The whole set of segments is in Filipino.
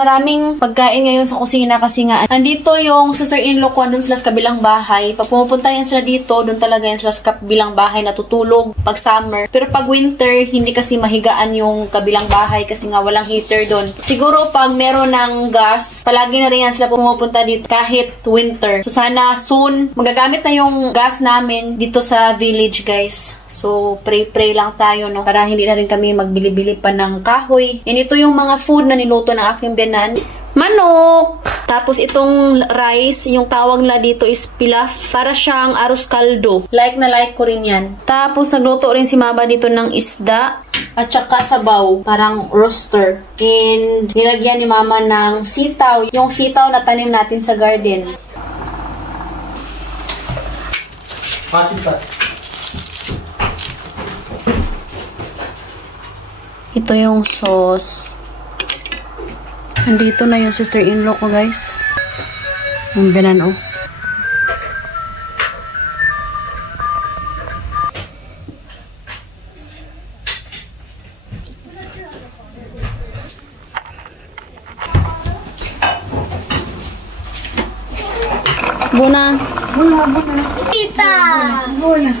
Maraming pagkain ngayon sa kusina kasi nga andito yung sister-in-law ko doon sila sa kabilang bahay. Pag pumupunta yan sila dito, doon talaga yan sila sa kabilang bahay natutulog pag summer. Pero pag winter, hindi kasi mahigaan yung kabilang bahay kasi nga walang heater doon. Siguro pag meron ng gas, palagi na rin yan sila pumupunta dito kahit winter. So sana soon magagamit na yung gas namin dito sa village, guys. So, pray lang tayo, no? Para hindi na rin kami magbili-bili pa ng kahoy. And ito yung mga food na niluto ng aking biyanan. Manok! Tapos itong rice, yung tawag nila dito is pilaf. Para siyang arroz caldo. Like na like ko rin yan. Tapos nagluto rin si Mama dito ng isda. At saka sabaw. Parang roaster. And nilagyan ni Mama ng sitaw. Yung sitaw na tanim natin sa garden. Ito yung sauce. Nandito na yung sister-in-law ko, guys. Yung binan, oh. Buna. Tita! Buna.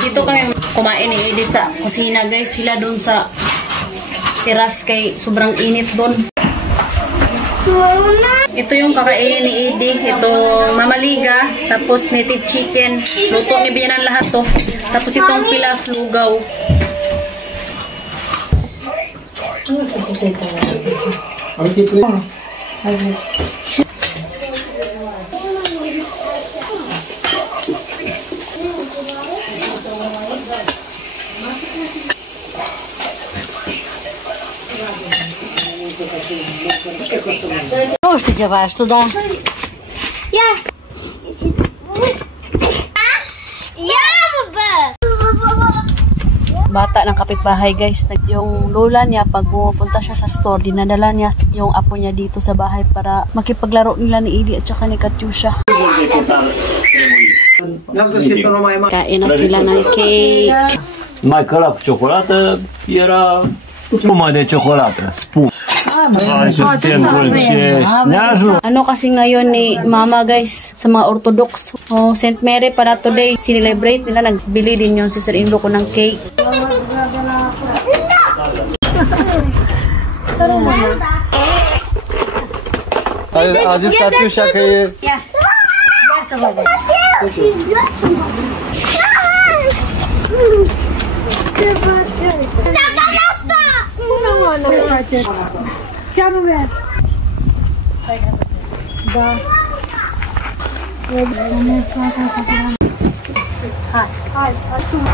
Dito kami kumain ni Edie sa kusina, guys. Sila doon sa teras kay sobrang init doon. Ito yung kakainin ni Edie. Ito mamaliga, tapos native chicken. Luto ni Bianan lahat to. Tapos itong pilaf lugaw. Что ж ты делаешь туда? Я! Bata ng kapitbahay, guys. Yung lola niya, pag pumunta siya sa store, dinadala niya yung apo niya dito sa bahay para makipaglaro nila ni Edie at saka ni Katyusha. Kain na sila ng cake. Mai cărat cu ciocolată, era spumă de ciocolată, spumă. Ay, suntem dulcești. Ano kasi ngayon ni Mama, guys, sa mga Orthodox. Oh, St. Mary para today, celebrate nila. Nagbili din yung sister-in-law ko ng cake. A zis Catiușa că e... Ia să vedem. Chiar nu merg. Da. Hai, hai, atunci.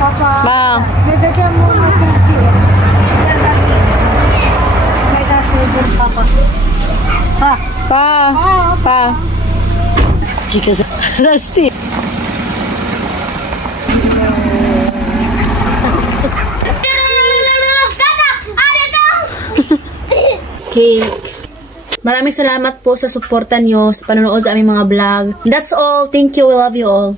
Papa. Ba. Ne vedem mai târziu. Mai dați să vedem, papa. Pa. Pa. Pa. Cică să răsti. Cake. Maraming salamat po sa suporta nyo, sa panonood sa aming mga vlog. That's all. Thank you. We love you all.